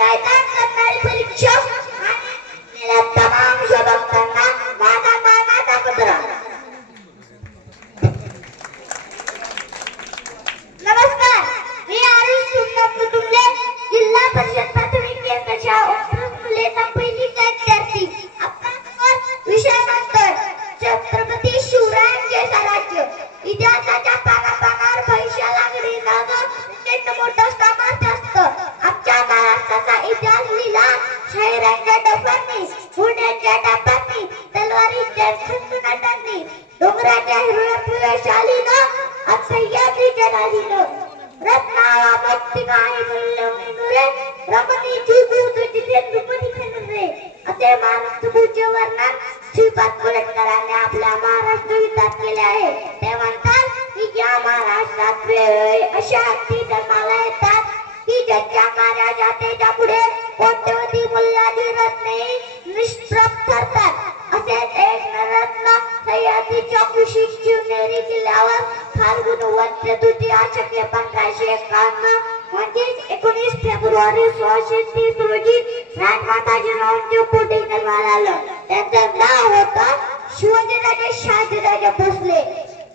गायदान करणारी परीक्षा आणि तमाम शोधकांना माझा मानाचा पत्र. नमस्कार, मी आरुष सुमन कुटुंबे, जिल्हा परिषद प्राथमिक केंद्र शाळा मुलेचा पहिली विद्यार्थी. आपण विषयानंतर छत्रपती शिवरायांचे स्वराज्य. इतिहासाच्या पानापानावर भविष्याला घडविणारं मोठं सामर्थ्य असतं. आमच्या महाराष्ट्राचा इतिहास लिहिला शाहिरांच्या डोकांनी, पुण्याच्या डाबांनी, तलवारीच्या झंझनाटांनी, डोंगराच्या हिरव्या पिवळ्या शालीनं, आज सह्याद्रीच्या नादीनं. रत्नावा भक्तिका आहे बोलवणे नुरे, रमणीची दूध जिथे दुपटी फेनरे. असे महाराष्ट्रभूचे वर्णन श्रीपाद कोल्हटकरांनी आपल्या महाराष्ट्र गीतात केले आहे. ते म्हणतात की या महाराष्ट्रात वेळ अशा हत्ती जन्माला येतात की ज्यांच्या कार्या जातेच्या पुढे कोट्यवधी मूल्याची रत्ने निष्प्रभ ठरतात. असेच एक नररत्न सह्याद्रीच्या कुशीत शिवनेरी किल्ल्यावर फाल्गुन वद्य तृतीया शके 1551 म्हणजेच 19 फेब्रुवारी 1630 रोजी राजमाता जिजाऊंच्या पोटी जन्माला आलं. त्यांचं नाव होतं शिवाजीराजे शहाजीराजे भोसले.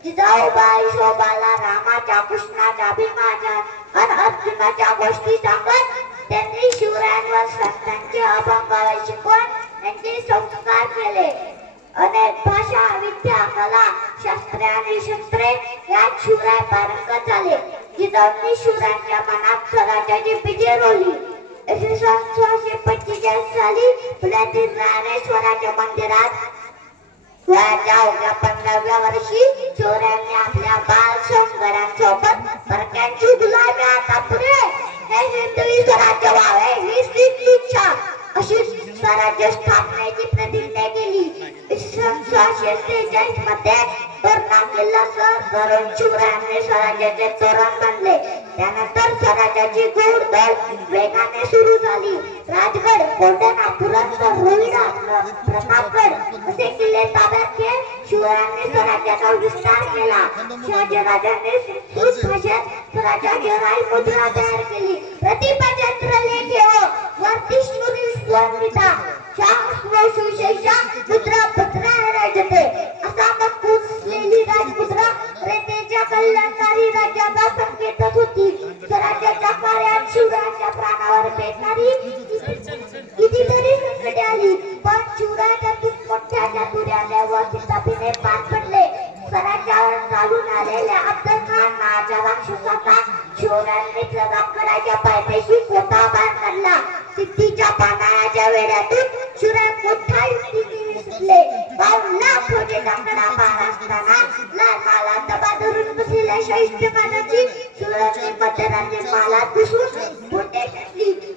जिजाऊबाई शोभाला रामाच्या, कृष्णाच्या, भीमाच्या आणि अर्जुनाच्या गोष्टी सांगत त्यांनी शिवरायांवर शस्त्रांचे अभंग शिकवून त्यांचे संस्कार केले. अनेक भाषा, विद्या, कला, शास्त्रे आणि शस्त्रे यात शिवराय पारंगत झाले. जिजाऊंनी शिवरायांच्या मनात स्वराज्याची बीजे रोवली. 1645 साली पुण्यातील ज्ञानेश्वराच्या मंदिरात वयाच्या अवघ्या 15व्या वर्षी शिवरायांनी आपल्या बाल सौंदर्यांसोबत परक्यांची गुलामी आता पुढे हे हिंदवी स्वराज्य व्हावे ही स्त्रीची इच्छा अशी स्वराज्य स्थापनेची प्रतिज्ञा केली. 1643 मध्ये तोरणा किल्ला सर करून शिवरायांनी स्वराज्याचे तोरण बांधले. त्यानंतर स्वराज्याची घोडदौड वेगाने सुरू झाली. राजगड, कोंढाणा, पुरंदर, रोहिडा, प्रतापगड असे किल्ले ताब्यात घेत शिवरायांनी स्वराज्याचा विस्तार केला. शहाजीराजांनी संस्कृत भाषेत स्वराज्याची राजमुद्रा तयार केली. प्रतिभाचंद्र लेखेव वर्तिष्णुरी स्वान्विता शास्त्रशेषा मुद्रा पत्रा राजते असा मजकूरलेली राजमुद्रा रेतेच्या कल्याणकारी राज्याचा संकेतच होती. स्वराज्याच्या कार्यात शिवरायांच्या प्राणावर बेतणारी कितीतरी संकटे आली, पण शिवराय त्यातून मोठ्या चातुर्याने व चित्तापीने पार पडले. स्वराज्यावर चालून आलेल्या अफजल खान नावाच्या राक्षसाचा शिवरायांनी प्रतापगडाच्या पायथ्याशी कोटा बाहेर काढला. सिद्धीच्या पानाच्या वेड्यातून शिवराय मोठा युक्तीने सुटले. 52 लाख फौजेचा कडा पार असताना लाल माला दबा धरून बसलेल्या शाहिस्तेखानाची शिवरायांनी मध्यरात्री मालात घुसून बोटे टाकली.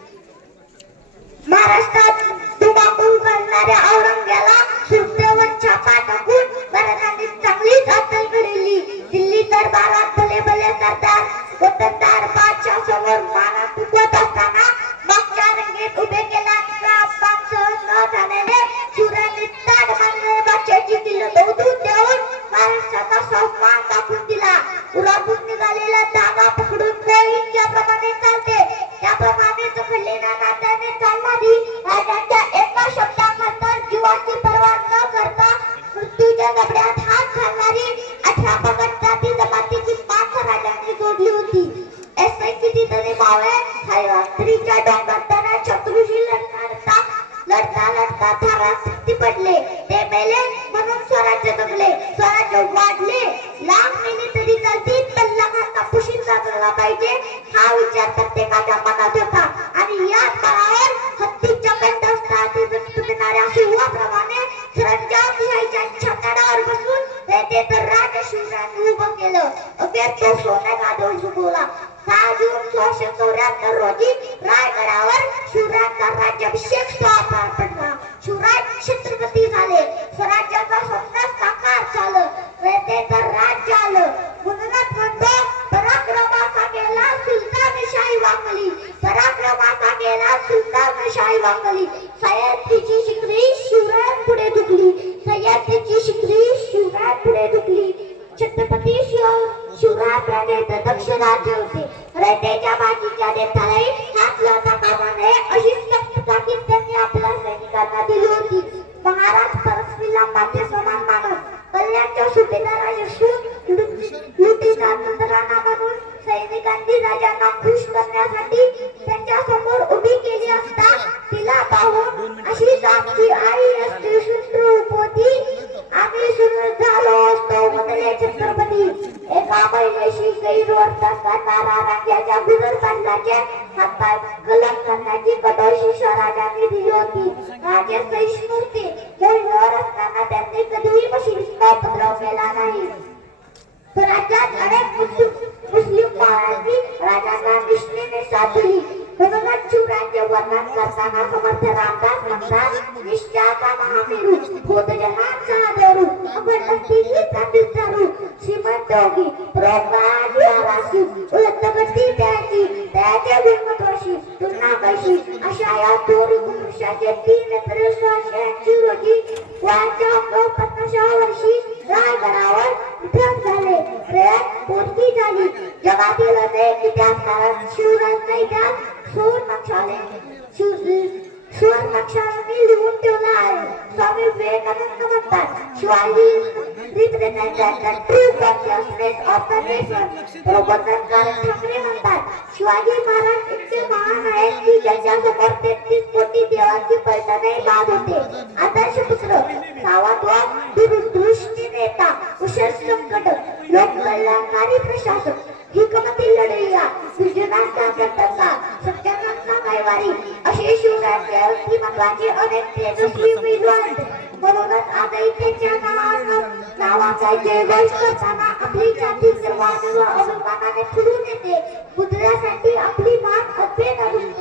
महाराष्ट्रात धुमाकूळ करणाऱ्या औरंगजेबाला सुरतेवर छापा टाकून भारताने चांगलीच अत्तल घडवली. दिल्ली दरबारात भले भले सरदार वतनदार बादशाह समोर माना चुकवत असताना मागच्या रंगेत उभे केल्याचा अपमान सहन न झाल्याने शिवरायांनी ताड मानलेल्या बादशाहाची किल्ले दौडून देऊन महाराष्ट्राचा स्वाभिमान दाखवून दिला. उरातून निघालेला धागा पकडून कोळींच्या प्रमाणे चालते त्याप्रमाणे जखडलेल्या नात्याने चालणारी राजाच्या एका शब्दाखातर जीवाची पर्वा न करता मृत्यूच्या जबड्यात हात घालणारी 18 पगड जाती जमातीची 5 राजांनी जोडली होती. ऐसे कितीतरी मावळे सह्याद्रीच्या डोंगरात शत्रूशी लढता थारात ती पडले. ते मेले म्हणून स्वराज्य जगले. स्वराज्य वाढले. लाख मेले तरी चालतील पण लहान पुशीचा जगला पाहिजे हा विचार प्रत्येकाच्या मनात होता. आणि याच बळावर हत्तीच्या कंठस्थानात जगणाऱ्या सिंहाप्रमाणे सरंजामशाहीच्या छाताडावर बसून ते तर राजशिवरायांनी उभं केलं. अखेर तो सोन्याचा डोल झुकवला. 6 जून 1674 रोजी रायगडावर शिवरायांचा राज्याभिषेक सोहळा पार पडला. शिवराय छत्रपती झाले. स्वराज्याचा स्वप्न साकार झालं. ते तर राज्य आलं. म्हणूनच म्हणतो पराक्रमाचा गेला सुलतानशाही वाकली. पराक्रमाचा गेला सुलतानशाही वाकली. सह्याद्रीची शिखरी शिवरायांपुढे झुकली. सह्याद्रीची शिखरी शिवरायांपुढे झुकली. छत्रपती शिवराय प्राण्याचे दक्ष राज्य होते. रयतेच्या बाकीच्या देशालाही हात लावता कामा नये अशी सक्त ताकीद त्यांनी आपल्या सैनिकांना दिली होती. महाराज परस्त्रीला माते समान मानत कल्याणच्या सुभेदाराचे सूत लुटीचा नजराणा म्हणून सैनिकांनी राजांना खुश करण्यासाठी त्यांच्या समोर उभी केली असता तिला पाहून अशीच आमची आई असते शूद्र उपवती, आम्ही सुरू झालो असतो म्हणले छत्रपती. एका महिलेशी गैरवर्तन करणारा राजाच्या गुजरकांडाच्या हातात कलम करण्याची कठोर शिक्षा राजाने दिली होती. राजे सहिष्णुते मोहिमेवर असताना त्यांनी कधीही मशिदीचा उपद्रव केला नाही. राज्यात अनेक मुस्लिम बाळांनी राजांना निष्ठेने साथ दिली. म्हणूनच शिवराज्य वर्णन करताना समर्थ रामदास म्हणतात, निष्ठाचा महामेरू खुद जहानचा आदरू अखंडस्थिती चालू श्रीमंत योगी प्रभाजी राशी उलटगती त्याची त्याच्या गुणमत्वाशी तुलना कशी अशा या दोन पुरुषाचे 3 एप्रिल 1680 रोजी वयाच्या 50व्या वर्षी रायगडावर निधन झाले. प्रयाग पूर्ती झाली. जगातील अनेक इतिहासकारांनी शिवराज इतिहास सुवर्णाक्षरांनी लिहून ठेवला आहे. स्वामी विवेकानंद म्हणतात, Shivaji represented the true consciousness of the nation. Prabodhankar Thackeray म्हणतात, शिवाजी महाराज इतके महान आहेत की ज्यांच्यासमोर 33 कोटी देवांची पैठणे बाद होते. आदर्श पुत्र, सावधवा दूरदृष्टी नेता, कुशल संघटक, लोककल्याणकारी प्रशासक, हिकमती लढवय्या, सृजनाचा कर्ता, सत्याग्रहाचा कैवारी असे शिवरायांचे व्यक्तिमत्वाचे अनेक तेजस्वी पैलू. म्हणूनच आजही त्यांच्या नावाचा जयघोष करताना आपली जाती सर्वांना अभिमानाने फुलून येते. पुतळ्यासाठी आपली मान अद्भुत